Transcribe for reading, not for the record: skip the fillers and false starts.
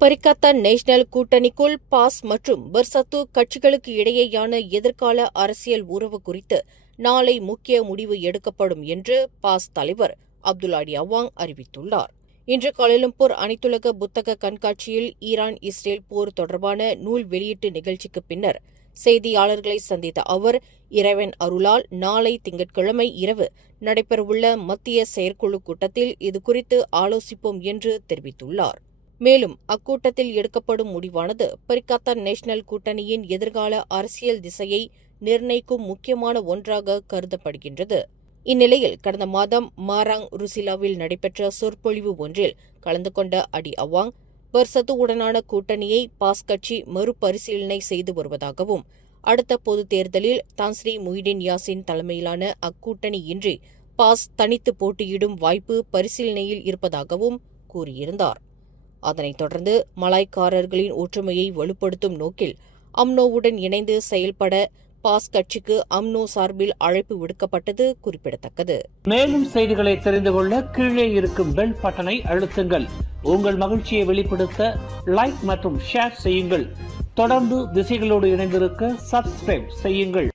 பரிக்கத்தான் national கூட்டணிக்குள் pass மற்றும் Bersatu கட்சிகளுக்கு இடையேயான எதிர்கால அரசியல் உறவு குறித்து நாளை முக்கிய முடிவு எடுக்கப்படும் என்று பாஸ் தலைவர் அப்துல்லாடி அவாங் அறிவித்துள்ளார். இன்று கோலாலம்பூர் அனைத்துலக புத்தக கண்காட்சியில் ஈரான் இஸ்ரேல் போர் தொடர்பான நூல் வெளியீட்டு நிகழ்ச்சிக்கு பின்னர் செய்தியாளர்களை சந்தித்த அவர், இறைவன் அருளால் நாளை திங்கட்கிழமை இரவு நடைபெறவுள்ள மத்திய செயற்குழு கூட்டத்தில் இதுகுறித்து ஆலோசிப்போம் என்று தெரிவித்துள்ளார். மேலும் அக்கூட்டத்தில் எடுக்கப்படும் முடிவானது பரிக்கத்தான் நேஷனல் கூட்டணியின் எதிர்கால அரசியல் திசையை நிர்ணயிக்கும் முக்கியமான ஒன்றாக கருதப்படுகின்றது. இந்நிலையில் கடந்த மாதம் மாராங் ருசிலாவில் நடைபெற்ற சொற்பொழிவு ஒன்றில் கலந்து கொண்ட அடி அவாங், பர்சத்துவுடனான கூட்டணியை பாஸ் கட்சி மறுபரிசீலனை செய்து வருவதாகவும், அடுத்த பொதுத் தேர்தலில் தான்ஸ்ரீ முஹிடின் யாசின் தலைமையிலான அக்கூட்டணி இன்றி பாஸ் தனித்து போட்டியிடும் வாய்ப்பு பரிசீலனையில் இருப்பதாகவும் கூறியிருந்தார். அதனைத் தொடர்ந்து மலாய்க்காரர்களின் ஒற்றுமையை வலுப்படுத்தும் நோக்கில் அம்னோவுடன் இணைந்து செயல்பட பாஸ் கட்சிக்கு அம்னோ சார்பில் அழைப்பு விடுக்கப்பட்டது குறிப்பிடத்தக்கது. மேலும் செய்திகளை தெரிந்து கொள்ள கீழே இருக்கும் பெல் பட்டனை அழுத்துங்கள். உங்கள் மகிழ்ச்சியை வெளிப்படுத்த லைக் மற்றும் ஷேர் செய்யுங்கள். தொடர்ந்து திசைகளோடு இணைந்திருக்க சப்ஸ்கிரைப் செய்யுங்கள்.